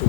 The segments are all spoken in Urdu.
2,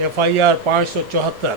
FIR 574,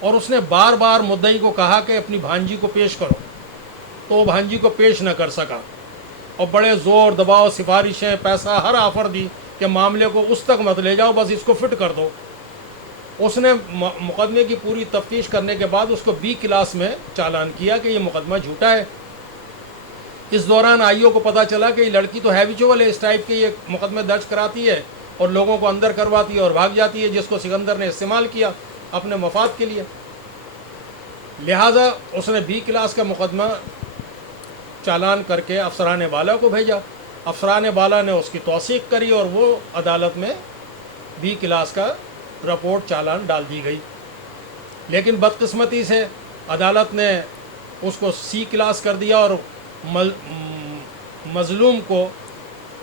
اور اس نے بار بار مدعی کو کہا کہ اپنی بھانجی کو پیش کرو، تو وہ بھانجی کو پیش نہ کر سکا، اور بڑے زور دباؤ، سفارشیں، پیسہ، ہر آفر دی کہ معاملے کو اس تک مت لے جاؤ، بس اس کو فٹ کر دو۔ اس نے مقدمے کی پوری تفتیش کرنے کے بعد اس کو بی کلاس میں چالان کیا کہ یہ مقدمہ جھوٹا ہے۔ اس دوران آئیو کو پتہ چلا کہ یہ لڑکی تو ہیبیچول ہے، اس ٹائپ کے یہ مقدمے درج کراتی ہے اور لوگوں کو اندر کرواتی ہے اور بھاگ جاتی ہے، جس کو سکندر نے استعمال کیا اپنے مفاد کے لیے۔ لہٰذا اس نے بی کلاس کا مقدمہ چالان کر کے افسران بالا کو بھیجا، افسران بالا نے اس کی توثیق کری اور وہ عدالت میں بی کلاس کا رپورٹ چالان ڈال دی گئی۔ لیکن بدقسمتی سے عدالت نے اس کو سی کلاس کر دیا اور مظلوم کو،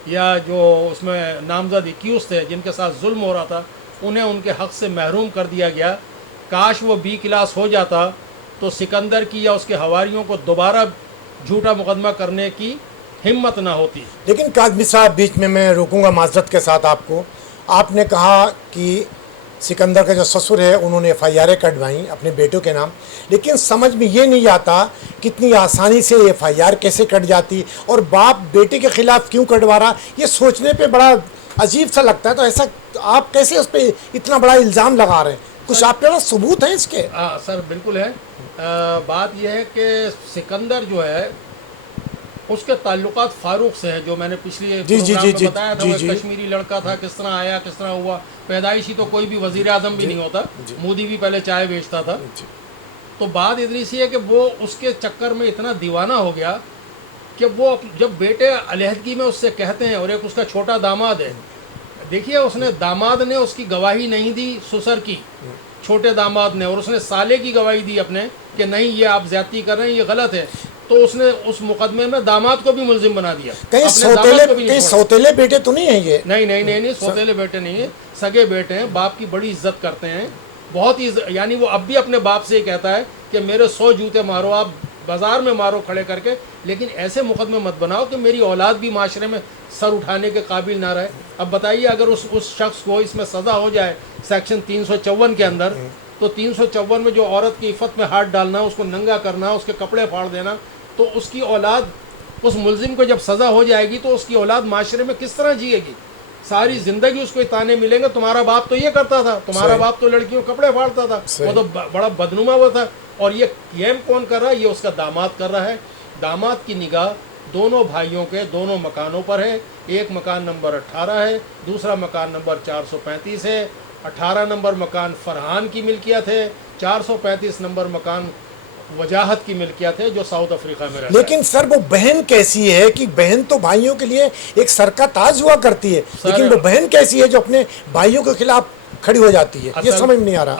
یا جو اس میں نامزد ایکیوز تھے جن کے ساتھ ظلم ہو رہا تھا، انہیں ان کے حق سے محروم کر دیا گیا۔ کاش وہ بی کلاس ہو جاتا تو سکندر کی یا اس کے حواریوں کو دوبارہ جھوٹا مقدمہ کرنے کی ہمت نہ ہوتی۔ لیکن کاظمی صاحب، بیچ میں روکوں گا معذرت کے ساتھ آپ کو۔ آپ نے کہا کہ سکندر کا جو سسر ہے انہوں نے ایف آئی آریں کٹوائیں اپنے بیٹوں کے نام، لیکن سمجھ میں یہ نہیں آتا کتنی آسانی سے ایف آئی آر کیسے کٹ جاتی اور باپ بیٹے کے خلاف کیوں کٹوا رہا، یہ سوچنے پہ بڑا عجیب سا لگتا ہے۔ تو ایسا آپ کیسے اس پہ اتنا بڑا الزام لگا رہے ہیں؟ کچھ آپ کے پاس ثبوت ہیں اس کے؟ ہاں سر، بالکل ہے۔ بات یہ ہے کہ سکندر جو ہے اس کے تعلقات فاروق سے ہیں، جو میں نے پچھلی پروگرام میں بتایا تھا، وہ ایک کشمیری لڑکا تھا، کس طرح آیا، کس طرح ہوا، پیدائشی تو کوئی بھی وزیر اعظم بھی نہیں ہوتا، مودی بھی پہلے چائے بیچتا تھا۔ تو بات اتنی سی ہے کہ وہ اس کے چکر میں اتنا دیوانہ ہو گیا کہ وہ جب بیٹے علیحدگی میں اس سے کہتے ہیں، اور ایک اس کا چھوٹا داماد ہے، دیکھیے اس نے داماد نے اس کی گواہی نہیں دی سسر کی، چھوٹے داماد نے، اور اس نے سالے کی گواہی دی اپنے کہ نہیں یہ آپ زیادتی کر رہے ہیں، یہ غلط ہے۔ تو اس نے اس مقدمے میں داماد کو بھی ملزم بنا دیا۔ کہیں سوتیلے بیٹے تو نہیں ہیں یہ؟ نہیں، سوتیلے بیٹے نہیں ہیں، سگے بیٹے ہیں، باپ کی بڑی عزت کرتے ہیں، بہت ہی، یعنی وہ اب بھی اپنے باپ سے ہی کہتا ہے کہ میرے 100 جوتے مارو، آپ بازار میں مارو کھڑے کر کے، لیکن ایسے مقدمے مت بناؤ کہ میری اولاد بھی معاشرے میں سر اٹھانے کے قابل نہ رہے۔ اب بتائیے اگر اس شخص کو اس میں سزا ہو جائے سیکشن 354 کے اندر، تو 354 میں جو عورت کی عفت میں ہاتھ ڈالنا، اس کو ننگا کرنا، اس کے کپڑے پھاڑ دینا، تو اس کی اولاد، اس ملزم کو جب سزا ہو جائے گی تو اس کی اولاد معاشرے میں کس طرح جیے گی؟ ساری زندگی اس کو تانے ملیں گے، تمہارا باپ تو یہ کرتا تھا، تمہارا باپ تو لڑکیوں کپڑے پھاڑتا تھا، وہ تو بڑا بدنما ہوا تھا۔ اور یہ کلیم کون کر رہا ہے؟ یہ اس کا داماد کر رہا ہے۔ داماد کی نگاہ دونوں بھائیوں کے دونوں مکانوں پر ہے، ایک مکان نمبر 18 ہے، دوسرا مکان نمبر 435 ہے۔ 18 نمبر مکان فرحان کی ملکیت ہے، 435 نمبر مکان وجاہت کی ملکیت ہے جو ساؤتھ افریقہ میں رہتا ہے۔ لیکن سر وہ بہن کیسی ہے کہ بہن تو بھائیوں کے لیے ایک سر کا تاج ہوا کرتی ہے، لیکن وہ بہن کیسی ہے جو اپنے بھائیوں کے خلاف کھڑی ہو جاتی ہے؟ یہ سمجھ نہیں آ رہا۔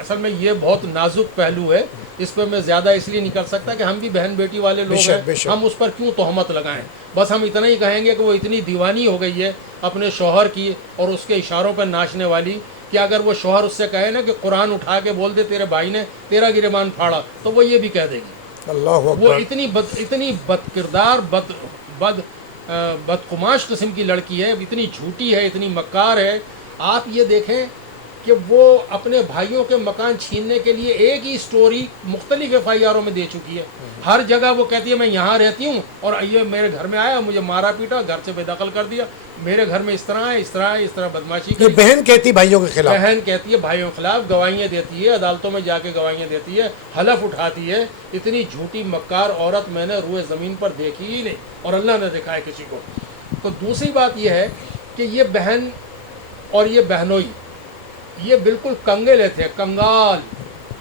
اصل میں یہ بہت نازک پہلو ہے، اس پہ میں زیادہ اس لیے نہیں کر سکتا کہ ہم بھی بہن بیٹی والے لوگ ہیں، ہم اس پر کیوں تہمت لگائیں۔ بس ہم اتنا ہی کہیں گے کہ وہ اتنی دیوانی ہو گئی ہے اپنے شوہر کی اور اس کے اشاروں پر ناچنے والی، کہ اگر وہ شوہر اس سے کہے نا کہ قرآن اٹھا کے بول دے تیرے بھائی نے تیرا گریبان پھاڑا، تو وہ یہ بھی کہہ دے گی۔ اللہ وہ اتنی بد کردار، بدقماش قسم کی لڑکی ہے، اتنی جھوٹی ہے، اتنی مکار ہے۔ آپ یہ دیکھیں کہ وہ اپنے بھائیوں کے مکان چھیننے کے لیے ایک ہی سٹوری مختلف ایف آئی آروں میں دے چکی ہے۔ ہر جگہ وہ کہتی ہے میں یہاں رہتی ہوں اور یہ میرے گھر میں آیا، مجھے مارا پیٹا، گھر سے بے دخل کر دیا، میرے گھر میں اس طرح ہے، اس طرح ہے، اس طرح بدماشی کی۔ بہن کہتی بھائیوں کے خلاف، بہن کہتی ہے بھائیوں کے خلاف، گواہیاں دیتی ہے، عدالتوں میں جا کے گواہیاں دیتی ہے، حلف اٹھاتی ہے۔ اتنی جھوٹی مکار عورت میں نے روئے زمین پر دیکھی ہی نہیں، اور اللہ نے دکھایا کسی کو۔ تو دوسری بات یہ ہے کہ یہ بہن اور یہ بہنوئی یہ بالکل کنگلے تھے، کنگال۔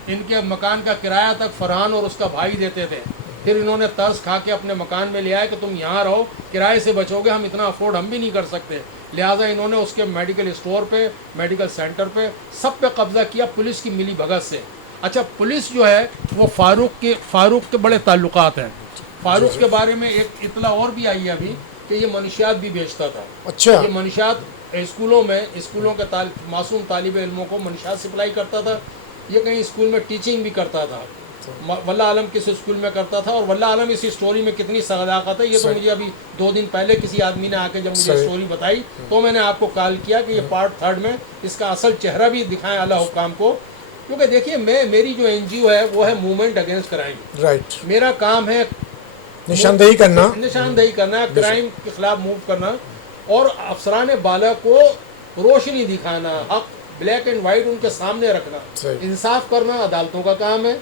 ان کے مکان کا کرایہ تک فرحان اور اس کا بھائی دیتے تھے، پھر انہوں نے ترس کھا کے اپنے مکان میں لے آئے کہ تم یہاں رہو، کرائے سے بچو گے، ہم اتنا افورڈ ہم بھی نہیں کر سکتے۔ لہٰذا انہوں نے اس کے میڈیکل اسٹور پہ، میڈیکل سینٹر پہ، سب پہ قبضہ کیا پولیس کی ملی بھگت سے۔ اچھا، پولیس جو ہے وہ فاروق کے بڑے تعلقات ہیں۔ فاروق کے بارے میں ایک اطلاع اور بھی آئی ہے ابھی کہ یہ منشیات بھی بیچتا تھا۔ اچھا، یہ منشیات اسکولوں کے معصوم طالب علموں کو منشیات سپلائی کرتا تھا۔ یہ کہیں اسکول میں ٹیچنگ بھی کرتا تھا، واللہ عالم کس اسکول میں کرتا تھا، اور واللہ عالم اس اسٹوری میں کتنی صداقت ہے۔ یہ تو مجھے ابھی 2 دن پہلے کسی آدمی نے آ کے جب مجھے اسٹوری بتائی تو میں نے آپ کو کال کیا کہ یہ پارٹ 3 میں اس کا اصل چہرہ بھی دکھائیں اعلیٰ حکام کو، کیونکہ دیکھیے میری جو NGO ہے وہ ہے موومنٹ اگینسٹ کرائم. رائٹ. میرا کام ہے نشاندہی کرنا کرائم کے خلاف موو کرنا اور افسران بالا کو روشنی دکھانا, حق بلیک اینڈ وائٹ ان کے سامنے رکھنا, انصاف کرنا عدالتوں کا کام ہے,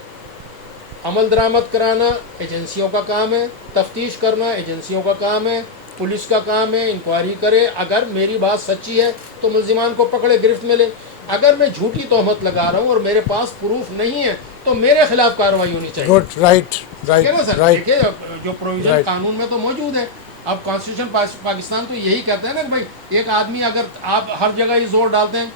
عمل درآمد کرانا ایجنسیوں کا کام ہے, تفتیش کرنا ایجنسیوں کا کام ہے, پولیس کا کام ہے انکوائری کرے, اگر میری بات سچی ہے تو ملزمان کو پکڑے گرفت میں لے, اگر میں جھوٹی تہمت لگا رہا ہوں اور میرے پاس پروف نہیں ہے تو میرے خلاف کارروائی ہونی چاہیے. گڈ. Right right. دیکھیے جو پروویژن قانون میں تو موجود ہے. اب کانسٹیٹیوشن پاکستان تو یہی کہتا ہے نا کہ بھائی ایک آدمی, اگر آپ ہر جگہ یہ زور ڈالتے ہیں,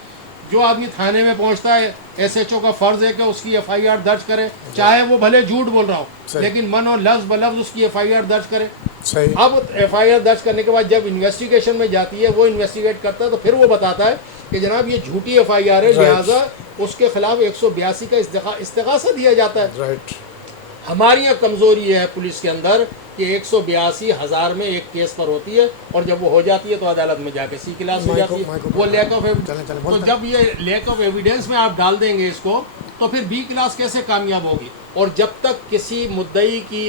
جو آدمی تھانے میں پہنچتا ہے SHO کا فرض ہے کہ اس کی FIR درج کرے, چاہے وہ بھلے جھوٹ بول رہا ہو لیکن من اور لفظ بلفظ اس کی FIR درج کرے. اب FIR درج کرنے کے بعد جب انویسٹیگیشن میں جاتی ہے, وہ انویسٹیگیٹ کرتا ہے تو پھر وہ بتاتا ہے کہ جناب یہ جھوٹی FIR ہے, لہٰذا اس کے خلاف 182 کا استغاثہ دیا جاتا ہے. ہماری یہاں کمزوری ہے پولیس کے اندر کہ 182,000 میں ایک کیس پر ہوتی ہے اور جب وہ ہو جاتی ہے تو عدالت میں جا کے C کلاس ہو جاتی ہے. وہ لیک آف تو جب یہ لیک آف ایویڈنس میں آپ ڈال دیں گے اس کو تو پھر B کلاس کیسے کامیاب ہوگی؟ اور جب تک کسی مدعی کی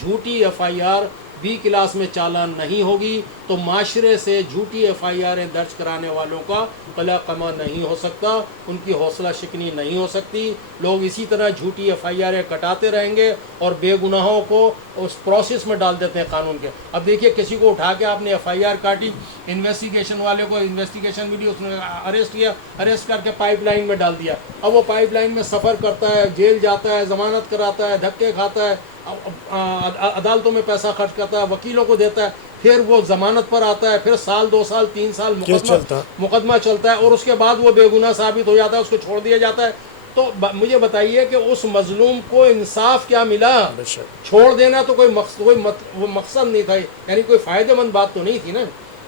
جھوٹی FIR B کلاس میں چالان نہیں ہوگی تو معاشرے سے جھوٹی FIR درج کرانے والوں کا قلع قمع نہیں ہو سکتا, ان کی حوصلہ شکنی نہیں ہو سکتی. لوگ اسی طرح جھوٹی FIR کٹاتے رہیں گے اور بے گناہوں کو اس پروسیس میں ڈال دیتے ہیں قانون کے. اب دیکھیے کسی کو اٹھا کے آپ نے FIR کاٹی, انویسٹیگیشن والے کو انویسٹیگیشن ملی, اس نے اریسٹ کیا, اریسٹ کر کے پائپ لائن میں ڈال دیا. اب وہ پائپ لائن میں سفر کرتا ہے, جیل جاتا ہے, ضمانت کراتا ہے, دھکے کھاتا ہے, عدالتوں میں پیسہ خرچ کرتا ہے, وکیلوں کو دیتا ہے, پھر وہ ضمانت پر آتا ہے, پھر سال 2 سال 3 سال مقدمہ چلتا ہے اور اس کے بعد وہ بے گناہ ثابت ہو جاتا ہے, اس کو چھوڑ دیا جاتا ہے. تو مجھے بتائیے کہ اس مظلوم کو انصاف کیا ملا؟ چھوڑ دینا تو کوئی مقصد نہیں تھا, یعنی کوئی فائدہ مند بات تو نہیں تھی نا.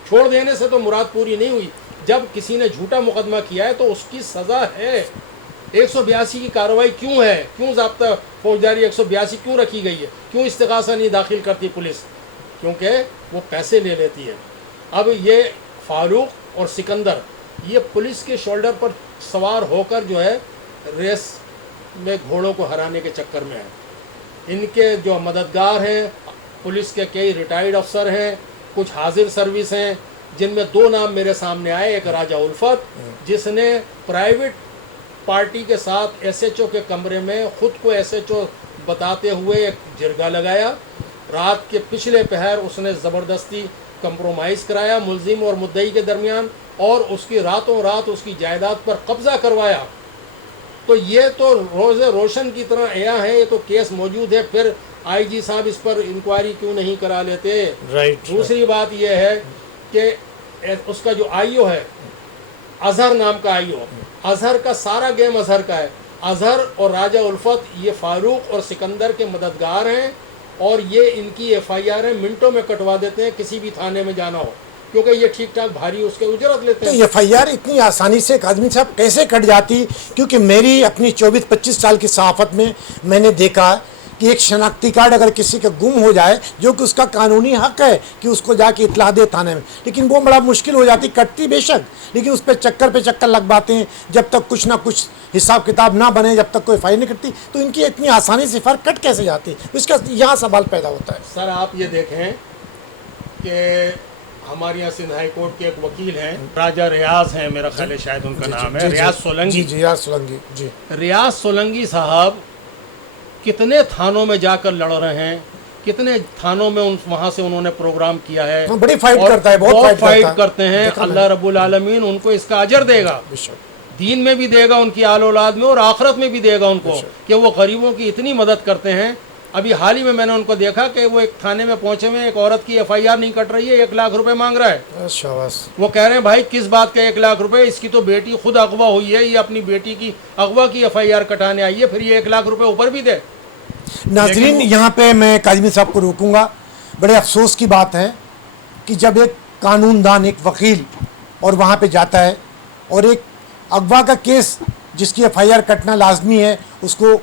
چھوڑ دینے سے تو مراد پوری نہیں ہوئی. جب کسی نے جھوٹا مقدمہ کیا ہے تو اس کی سزا ہے. 182 کی کارروائی کیوں ہے؟ کیوں ضابطہ فوجداری 182 کیوں رکھی گئی ہے؟ کیوں استغاثہ نہیں داخل کرتی پولیس؟ کیونکہ وہ پیسے لے لیتی ہے. اب یہ فاروق اور سکندر یہ پولیس کے شولڈر پر سوار ہو کر جو ہے ریس میں گھوڑوں کو ہرانے کے چکر میں ہیں. ان کے جو مددگار ہیں پولیس کے کئی ریٹائرڈ افسر ہیں, کچھ حاضر سروس ہیں, جن میں 2 نام میرے سامنے آئے. ایک راجہ الفت جس نے پرائیویٹ پارٹی کے ساتھ SHO کے کمرے میں خود کو SHO بتاتے ہوئے ایک جرگہ لگایا. رات کے پچھلے پہر اس نے زبردستی کمپرومائز کرایا ملزم اور مدعی کے درمیان اور اس کی راتوں رات اس کی جائیداد پر قبضہ کروایا. تو یہ تو روز روشن کی طرح عیاں ہے, یہ تو کیس موجود ہے. پھر IG صاحب اس پر انکوائری کیوں نہیں کرا لیتے؟ دوسری بات یہ ہے کہ اس کا جو IO ہے, اظہر نام کا IO, اظہر کا سارا گیم اظہر کا ہے. اظہر اور راجہ الفت یہ فاروق اور سکندر کے مددگار ہیں اور یہ ان کی FIR منٹوں میں کٹوا دیتے ہیں کسی بھی تھانے میں جانا ہو, کیونکہ یہ ٹھیک ٹھاک بھاری اس کے اجرت لیتے ہیں. FIR اتنی آسانی سے ایک آدمی صاحب کیسے کٹ جاتی؟ کیونکہ میری اپنی 24-25 سال کی صحافت میں نے دیکھا کہ ایک شناختی کارڈ اگر کسی کا گم ہو جائے, جو کہ اس کا قانونی حق ہے کہ اس کو جا کے اطلاع دے تھانے میں, لیکن وہ بڑا مشکل ہو جاتی. کٹتی بے شک, لیکن اس پہ چکر لگواتے ہیں جب تک کچھ نہ کچھ حساب کتاب نہ بنے, جب تک کوئی فائل نہیں کٹتی. تو ان کی اتنی آسانی سے FIR کٹ کیسے جاتی؟ اس کا یہاں سوال پیدا ہوتا ہے. سر آپ یہ دیکھیں کہ ہمارے یہاں سندھ ہائی کورٹ کے ایک وکیل ہیں, راجہ ریاض ہیں, میرا خیال ہے شاید ان کا نام ہے, ریاض سولنگی. ریاض سولنگی صاحب کتنے تھانوں میں جا کر لڑ رہے ہیں, کتنے تھانوں میں وہاں سے انہوں نے پروگرام کیا ہے, بڑی فائٹ کرتا ہے, بہت فائٹ کرتے ہیں. اللہ رب العالمین ان کو اس کا اجر دے گا, دین میں بھی دے گا, ان کی آل اولاد میں, اور آخرت میں بھی دے گا ان کو, کہ وہ غریبوں کی اتنی مدد کرتے ہیں. ابھی حال ہی میں نے ان کو دیکھا کہ وہ ایک تھانے میں پہنچے ہوئے, ایک عورت کی FIR نہیں کٹ رہی ہے, 1 لاکھ روپے مانگ رہا ہے. وہ کہہ رہے ہیں بھائی کس بات کا 1 لاکھ روپے, اس کی تو بیٹی خود اغوا ہوئی ہے, یہ اپنی بیٹی کی اغوا کی FIR کٹانے آئی ہے, پھر یہ 1 لاکھ روپے اوپر بھی دے. ناظرین یہاں پہ میں کاظمی صاحب کو روکوں گا. بڑے افسوس کی بات ہے کہ جب ایک قانون دان, ایک وکیل اور وہاں پہ جاتا ہے اور ایک اغوا کا کیس جس کی FIR کٹنا لازمی ہے, اس کو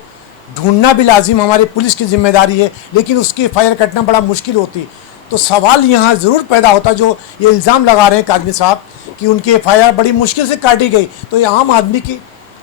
ڈھونڈنا بھی لازم ہمارے پولیس کی ذمہ داری ہے, لیکن اس کی FIR کٹنا بڑا مشکل ہوتی. تو سوال یہاں ضرور پیدا ہوتا, جو یہ الزام لگا رہے ہیں کاظمی صاحب کہ ان کی FIR بڑی مشکل سے کاٹی گئی, تو یہ عام آدمی کی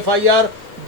FIR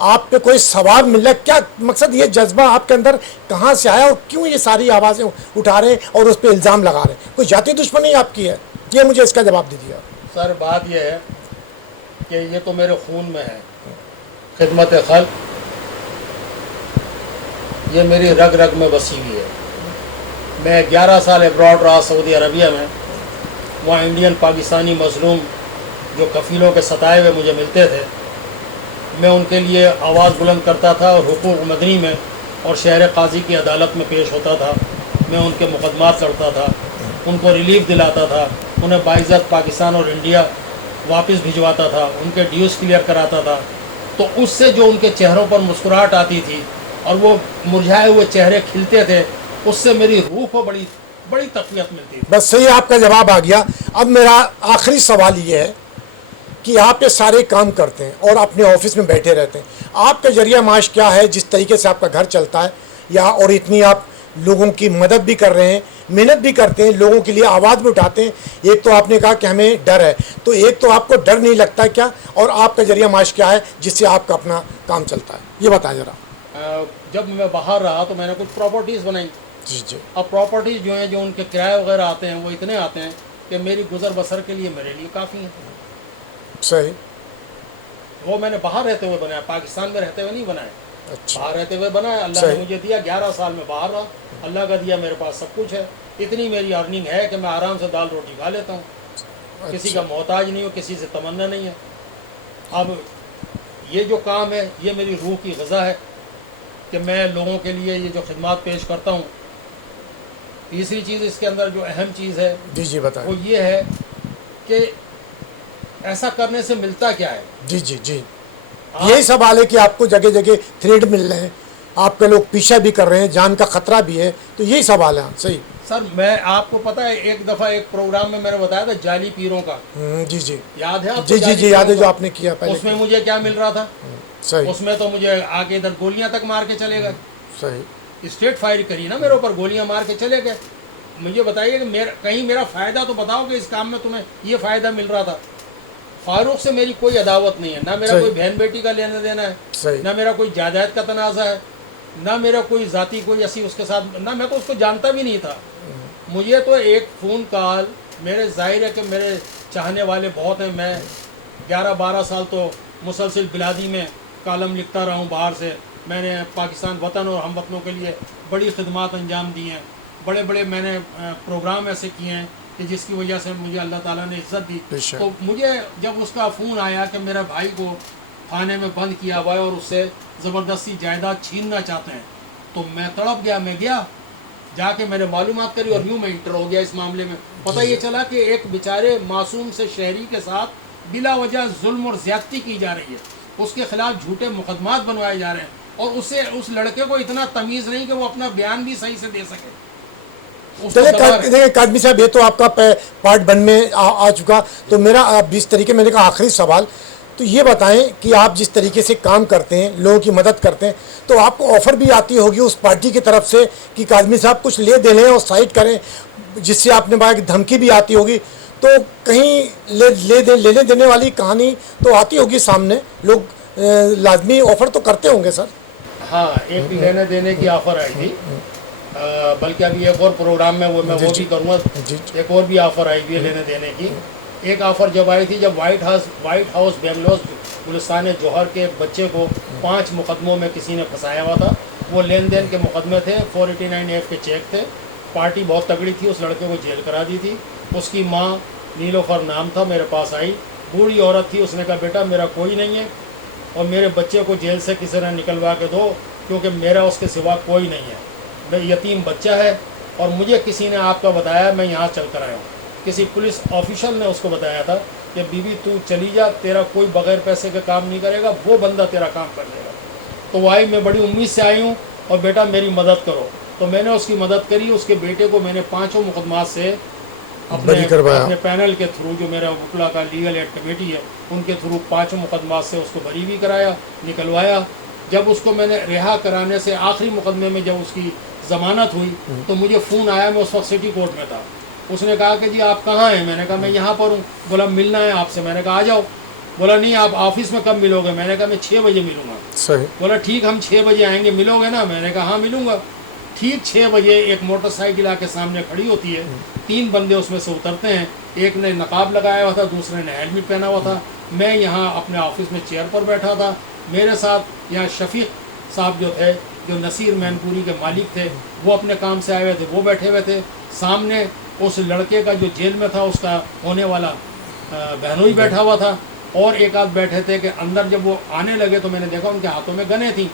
آپ پہ کوئی ثواب مل رہا ہے، کیا مقصد یہ جذبہ آپ کے اندر کہاں سے آیا اور کیوں یہ ساری آوازیں اٹھا رہے ہیں اور اس پہ الزام لگا رہے ہیں؟ کوئی ذاتی دشمنی آپ کی ہے؟ یہ مجھے اس کا جواب دیجیے آپ۔ سر بات یہ ہے کہ یہ تو میرے خون میں ہے، خدمت خلق یہ میری رگ رگ میں بسی ہوئی ہے۔ میں 11 سال ابراڈ رہا سعودی عربیہ میں، وہاں انڈین پاکستانی مظلوم جو کفیلوں کے ستائے ہوئے مجھے ملتے تھے، میں ان کے لیے آواز بلند کرتا تھا اور حقوق مدنی میں اور شہر قاضی کی عدالت میں پیش ہوتا تھا، میں ان کے مقدمات لڑتا تھا، ان کو ریلیف دلاتا تھا، انہیں باعزت پاکستان اور انڈیا واپس بھجواتا تھا، ان کے ڈیوز کلیئر کراتا تھا۔ تو اس سے جو ان کے چہروں پر مسکراہٹ آتی تھی اور وہ مرجھائے ہوئے چہرے کھلتے تھے، اس سے میری روح کو بڑی بڑی تقویت ملتی تھی۔ بس صحیح، آپ کا جواب آ گیا۔ اب میرا آخری سوال یہ ہے کہ آپ یہ سارے کام کرتے ہیں اور اپنے آفس میں بیٹھے رہتے ہیں، آپ کا ذریعہ معاش کیا ہے جس طریقے سے آپ کا گھر چلتا ہے؟ یا اور اتنی آپ لوگوں کی مدد بھی کر رہے ہیں، محنت بھی کرتے ہیں، لوگوں کے لیے آواز بھی اٹھاتے ہیں۔ ایک تو آپ نے کہا کہ ہمیں ڈر ہے، تو ایک تو آپ کو ڈر نہیں لگتا کیا؟ اور آپ کا ذریعہ معاش کیا ہے جس سے آپ کا اپنا کام چلتا ہے؟ یہ بتائیں ذرا۔ جب میں باہر رہا تو میں نے کچھ پراپرٹیز بنائی۔ جی جی اب پراپرٹیز جو ہیں، جو ان کے کرائے وغیرہ آتے ہیں، وہ اتنے آتے ہیں کہ میری گزر بسر کے لیے میرے لیے کافی ہیں۔ صحیح، وہ میں نے باہر رہتے ہوئے بنایا، پاکستان میں رہتے ہوئے نہیں بنائے، اچھا، باہر رہتے ہوئے بنایا۔ اللہ نے مجھے دیا، 11 سال میں باہر رہا، اللہ کا دیا، میرے پاس سب کچھ ہے، اتنی میری ارننگ ہے کہ میں آرام سے دال روٹی کھا لیتا ہوں، کسی کا محتاج نہیں ہوں، کسی سے تمنا نہیں ہے۔ اب یہ جو کام ہے یہ میری روح کی غذا ہے کہ میں لوگوں کے لیے یہ جو خدمات پیش کرتا ہوں۔ تیسری چیز اس کے اندر جو اہم چیز ہے جی جی بتائیں۔ وہ یہ ہے کہ ایسا کرنے سے ملتا کیا ہے؟ جی جی جی یہی سوال ہے کہ آپ کو جگہ جگہ تھریڈ مل رہے ہیں، آپ کے لوگ پیچھا بھی کر رہے ہیں، جان کا خطرہ بھی ہے، تو یہی سوال ہے۔ صحیح سر میں آپ کو پتہ ہے ایک دفعہ ایک پروگرام میں نے بتایا تھا جعلی پیروں کا، جی جی یاد ہے آپ کو؟ جی جی جعلی جی یاد ہے پیروں جو کا؟ آپ نے کیا پہلے۔ اس میں مجھے کیا مل رہا تھا؟ صحیح اس میں تو مجھے آگے ادھر گولیاں تک مار کے چلے گئے، صحیح اسٹیٹ فائر کری نا میرے اوپر، گولیاں مار کے چلے گئے۔ مجھے بتائیے کہ کہیں میرا فائدہ تو بتاؤ کہ اس کام میں تمہیں یہ فائدہ مل رہا تھا۔ فاروق سے میری کوئی عداوت نہیں ہے، نہ میرا کوئی بہن بیٹی کا لینا دینا ہے، صحیح نہ میرا کوئی جائیداد کا تنازع ہے، نہ میرا کوئی ذاتی کوئی ایسی اس کے ساتھ، نہ میں تو اس کو جانتا بھی نہیں تھا۔ مجھے تو ایک فون کال، میرے ظاہر ہے کہ میرے چاہنے والے بہت ہیں، میں 11-12 سال تو مسلسل بلادی میں کالم لکھتا رہا ہوں باہر سے، میں نے پاکستان وطن اور ہم وطنوں کے لیے بڑی خدمات انجام دی ہیں، بڑے بڑے میں نے پروگرام ایسے کیے ہیں کہ جس کی وجہ سے مجھے اللہ تعالیٰ نے عزت دی۔ تو مجھے جب اس کا فون آیا کہ میرے بھائی کو تھانے میں بند کیا ہوا ہے اور اس سے زبردستی جائیداد چھیننا چاہتے ہیں، تو میں تڑپ گیا۔ میں گیا، جا کے میں نے معلومات کری اور یوں میں انٹر ہو گیا اس معاملے میں۔ پتہ یہ چلا کہ ایک بیچارے معصوم سے شہری کے ساتھ بلا وجہ ظلم اور زیادتی کی جا رہی ہے، اس کے خلاف جھوٹے مقدمات بنوائے جا رہے ہیں، اور اس لڑکے کو اتنا تمیز نہیں کہ وہ اپنا بیان بھی صحیح سے دے سکے۔ دیکھیں کاظمی صاحب، یہ تو آپ کا پارٹ 1 میں آ چکا، تو میرا اس طریقے میں نے کہا آخری سوال، تو یہ بتائیں کہ آپ جس طریقے سے کام کرتے ہیں، لوگوں کی مدد کرتے ہیں، تو آپ کو آفر بھی آتی ہوگی اس پارٹی کی طرف سے کہ کاظمی صاحب کچھ لے دے لیں اور سائڈ کریں، جس سے آپ نے کہا کہ دھمکی بھی آتی ہوگی، تو کہیں لینے دینے والی کہانی تو آتی ہوگی سامنے، لوگ لازمی آفر تو کرتے ہوں گے سر؟ ہاں، ایک لینے دینے کی آفر آئی تھی، بلکہ ابھی ایک اور پروگرام میں وہ بھی کروں گا، ایک اور بھی آفر آئی ہوئی ہے لینے دینے کی۔ ایک آفر جب آئی تھی جب وائٹ ہاؤس بنگلور گلستان جوہر کے بچے کو 5 مقدموں میں کسی نے پھنسایا ہوا تھا، وہ لین دین کے مقدمے تھے، 489F کے چیک تھے، پارٹی بہت تگڑی تھی، اس لڑکے کو جیل کرا دی تھی۔ اس کی ماں نیلوفر نام تھا، میرے پاس آئی، بوڑھی عورت تھی، اس نے کہا بیٹا میرا کوئی نہیں ہے اور میرے بچے کو جیل سے کسی نے نکلوا کے دو، کیونکہ میرا اس کے سوا کوئی نہیں ہے، میں یتیم بچہ ہے، اور مجھے کسی نے آپ کا بتایا، میں یہاں چل کر آیا ہوں، کسی پولیس آفیشل نے اس کو بتایا تھا کہ بی بی تو چلی جا، تیرا کوئی بغیر پیسے کے کام نہیں کرے گا، وہ بندہ تیرا کام کر دے گا۔ تو وہ آئی، میں بڑی امید سے آئی ہوں، اور بیٹا میری مدد کرو، تو میں نے اس کی مدد کری۔ اس کے بیٹے کو میں نے 5 مقدمات سے اپنے پینل کے تھرو، جو میرا وکلا کا لیگل ایڈ کمیٹی ہے، ان کے تھرو 5 مقدمات سے اس کو بری بھی کرایا، نکلوایا۔ جب اس کو میں نے رہا کرانے سے آخری مقدمے میں جب اس کی ضمانت ہوئی تو مجھے فون آیا، میں اس وقت سٹی کورٹ میں تھا، اس نے کہا کہ جی آپ کہاں ہیں؟ میں نے کہا میں یہاں پر ہوں۔ بولا ملنا ہے آپ سے، میں نے کہا آ جاؤ۔ بولا نہیں آپ آفس میں کب ملو گے؟ میں نے کہا میں 6 بجے ملوں گا. صحیح. بولا ٹھیک ہم 6 بجے آئیں گے, ملو گے نا؟ میں نے کہا ہاں ملوں گا. ٹھیک 6 بجے ایک موٹر سائیکل آ کے سامنے کھڑی ہوتی ہے, 3 بندے اس میں سے اترتے ہیں, ایک نے نقاب لگایا ہوا تھا, دوسرے نے ہیلمٹ پہنا ہوا تھا. میں یہاں اپنے آفس میں چیئر پر بیٹھا تھا, میرے ساتھ یہاں شفیق صاحب جو تھے, جو نصیر مین پوری کے مالک تھے, وہ اپنے کام سے آئے ہوئے تھے, وہ بیٹھے ہوئے تھے. سامنے اس لڑکے کا جو جیل میں تھا اس کا ہونے والا بہنوئی بیٹھا ہوا تھا, اور ایک آدھ بیٹھے تھے. کہ اندر جب وہ آنے لگے تو میں نے دیکھا ان کے ہاتھوں میں گنیں تھیں.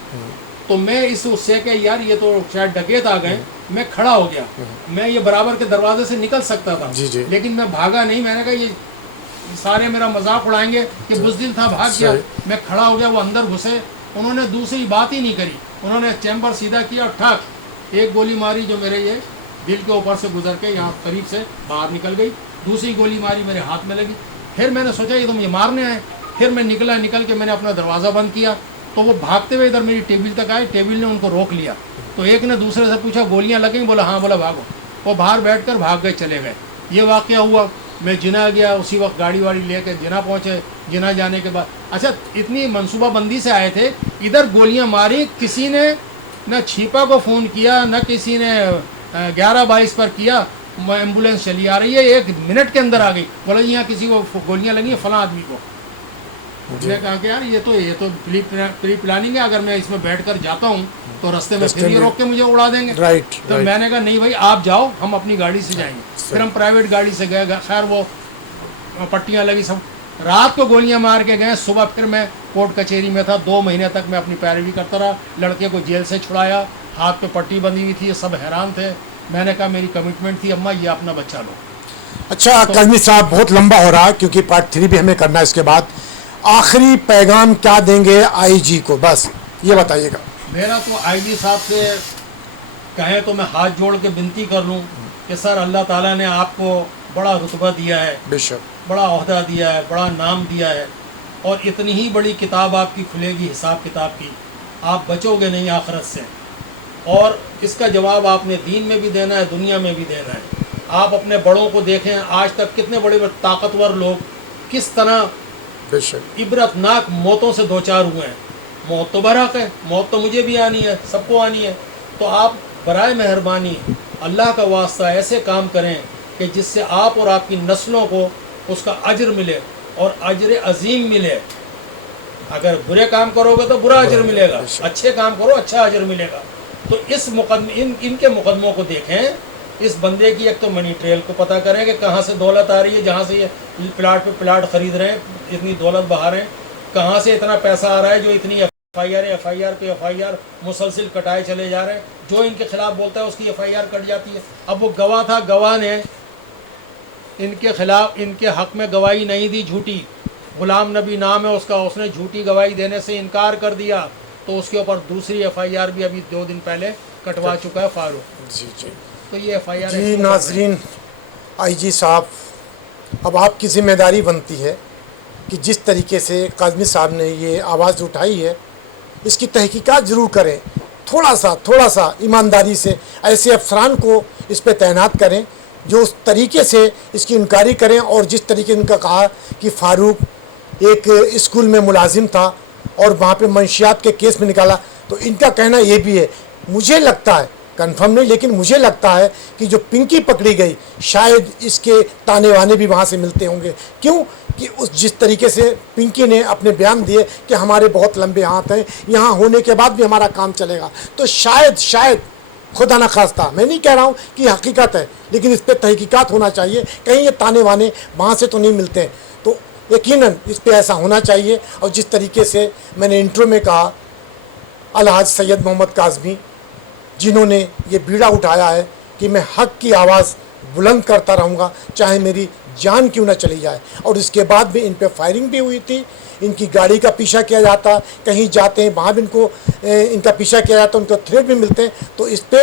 تو میں اس سے کہ یار یہ تو شاید ڈکیت آ گئے, میں کھڑا ہو گیا. میں یہ برابر کے دروازے سے نکل سکتا تھا, لیکن میں بھاگا نہیں. میں نے کہا یہ سارے میرا مذاق اڑائیں گے, کہ بزدل تھا بھاگ گیا. میں کھڑا ہو گیا, وہ اندر گھسے, انہوں نے دوسری بات ہی نہیں کری, انہوں نے چیمبر سیدھا کیا, ٹھاک ایک گولی ماری جو میرے یہ دل کے اوپر سے گزر کے یہاں قریب سے باہر نکل گئی. دوسری گولی ماری میرے ہاتھ میں لگی. پھر میں نے سوچا یہ تو مجھے مارنے آئے. پھر میں نکل کے میں نے اپنا دروازہ بند کیا, تو وہ بھاگتے ہوئے ادھر میری ٹیبل تک آئے. ٹیبل نے ان کو روک لیا, تو ایک نے دوسرے سے پوچھا گولیاں لگیں؟ بولا ہاں. بولا بھاگو. وہ باہر بیٹھ کر بھاگ گئے, چلے گئے. یہ واقعہ ہوا. میں جنا گیا, اسی وقت گاڑی واڑی لے کے جنا پہنچے. جنا جانے کے بعد اچھا اتنی منصوبہ بندی سے آئے تھے, ادھر گولیاں ماری. کسی نے نہ چھیپا کو فون کیا, نہ کسی نے 1122 پر کیا. ایمبولینس چلی آ رہی ہے, 1 منٹ کے اندر آ گئی. بولا یہاں کسی کو گولیاں لگی ہیں فلاں آدمی کو. میں نے کہا کہ یار یہ تو پری پلاننگ ہے, اگر میں اس میں بیٹھ کر جاتا ہوں تو رستے میں پھر یہ روک کے مجھے اڑا دیں گے. تو میں نے کہا نہیں بھائی آپ جاؤ, ہم اپنی گاڑی سے جائیں گے. پھر ہم پرائیویٹ گاڑی سے گئے. خیر وہ پٹیاں لگی سب, رات کو گولیاں مار کے گئے. صبح پھر میں کورٹ کچہری میں تھا. 2 مہینے تک میں اپنی پیروی کرتا رہا. لڑکے کو جیل سے چھڑایا, ہاتھ پہ پٹی بندھی ہوئی تھی, سب حیران تھے. میں نے کہا میری کمٹمنٹ تھی اماں یہ اپنا بچہ لو. اچھا کاظمی صاحب بہت لمبا ہو رہا ہے, کیونکہ پارٹ 3 بھی ہمیں کرنا ہے. اس کے بعد آخری پیغام کیا دیں گے آئی جی کو, بس یہ بتائیے گا. میرا تو آئی جی صاحب سے کہیں تو میں ہاتھ جوڑ کے بنتی کر لوں کہ سر اللہ تعالیٰ نے آپ کو بڑا رتبہ دیا ہے, بے شک, بڑا عہدہ دیا ہے, بڑا نام دیا ہے, اور اتنی ہی بڑی کتاب آپ کی کھلے گی حساب کتاب کی, آپ بچو گے نہیں آخرت سے. اور اس کا جواب آپ نے دین میں بھی دینا ہے, دنیا میں بھی دینا ہے. آپ اپنے بڑوں کو دیکھیں, آج تک کتنے بڑے طاقتور لوگ کس طرح بے شک, عبرتناک موتوں سے دوچار ہوئے ہیں. موت تو برحق ہے, موت تو مجھے بھی آنی ہے, سب کو آنی ہے. تو آپ برائے مہربانی اللہ کا واسطہ ایسے کام کریں کہ جس سے آپ اور آپ کی نسلوں کو اس کا اجر ملے, اور اجر عظیم ملے. اگر برے کام کرو گے تو برا اجر ملے گا, اچھے کام کرو اچھا اجر ملے گا. تو اس ان کے مقدموں کو دیکھیں. اس بندے کی ایک تو منی ٹریل کو پتہ کریں کہ کہاں سے دولت آ رہی ہے, جہاں سے یہ پلاٹ پہ پلاٹ خرید رہے ہیں, اتنی دولت بہا رہے ہیں, کہاں سے اتنا پیسہ آ رہا ہے جو اتنی ایف آئی آر مسلسل کٹائے چلے جا رہے ہیں. جو ان کے خلاف بولتا ہے اس کی ایف آئی آر کٹ جاتی ہے. اب وہ گواہ تھا, گواہ نے ان کے خلاف ان کے حق میں گواہی نہیں دی, جھوٹی. غلام نبی نام ہے اس کا, اس نے جھوٹی گواہی دینے سے انکار کر دیا, تو اس کے اوپر دوسری ایف آئی آر بھی ابھی 2 دن پہلے کٹوا چکا ہے فاروق. جی جی تو یہ ایف آئی آر. جی ناظرین, آئی جی صاحب اب آپ کی ذمہ داری بنتی ہے کہ جس طریقے سے کاظمی صاحب نے یہ آواز اٹھائی ہے اس کی تحقیقات ضرور کریں. تھوڑا سا ایمانداری سے ایسے افسران کو اس پہ تعینات کریں جو اس طریقے سے اس کی انکاری کریں. اور جس طریقے ان کا کہا کہ فاروق ایک اسکول میں ملازم تھا اور وہاں پہ منشیات کے کیس میں نکالا, تو ان کا کہنا یہ بھی ہے, مجھے لگتا ہے کنفرم نہیں لیکن مجھے لگتا ہے کہ جو پنکی پکڑی گئی شاید اس کے تانے وانے بھی وہاں سے ملتے ہوں گے. کیوں کہ جس طریقے سے پنکی نے اپنے بیان دیے کہ ہمارے بہت لمبے ہاتھ ہیں, یہاں ہونے کے بعد بھی ہمارا کام چلے گا, تو شاید خدا نخواستہ, میں نہیں کہہ رہا ہوں کہ حقیقت ہے, لیکن اس پہ تحقیقات ہونا چاہیے, کہیں یہ تانے وانے وہاں سے تو نہیں ملتے ہیں. تو یقیناً اس پہ ایسا ہونا چاہیے. اور جس طریقے سے میں نے انٹرو میں کہا, الحاج سید محمد کاظمی جنہوں نے یہ بیڑا اٹھایا ہے کہ میں حق کی آواز بلند کرتا رہوں گا چاہے میری جان کیوں نہ چلی جائے. اور اس کے بعد بھی ان پہ فائرنگ بھی ہوئی تھی, ان کی گاڑی کا پیچھا کیا جاتا, کہیں جاتے ہیں وہاں بھی ان کا پیچھا کیا جاتا, ان کو تھریٹ بھی ملتے ہیں. تو اس پہ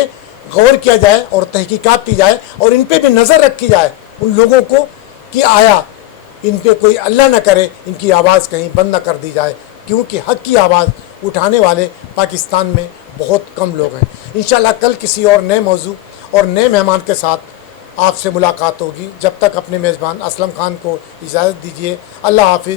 غور کیا جائے اور تحقیقات کی جائے, اور ان پہ بھی نظر رکھی جائے ان لوگوں کو کہ آیا ان پہ کوئی اللہ نہ کرے ان کی آواز کہیں بند نہ کر دی جائے, کیونکہ حق کی آواز اٹھانے والے پاکستان میں بہت کم لوگ ہیں. انشاءاللہ کل کسی اور نئے موضوع اور نئے مہمان کے ساتھ آپ سے ملاقات ہوگی. جب تک اپنے میزبان اسلم خان کو اجازت دیجیے. اللہ حافظ.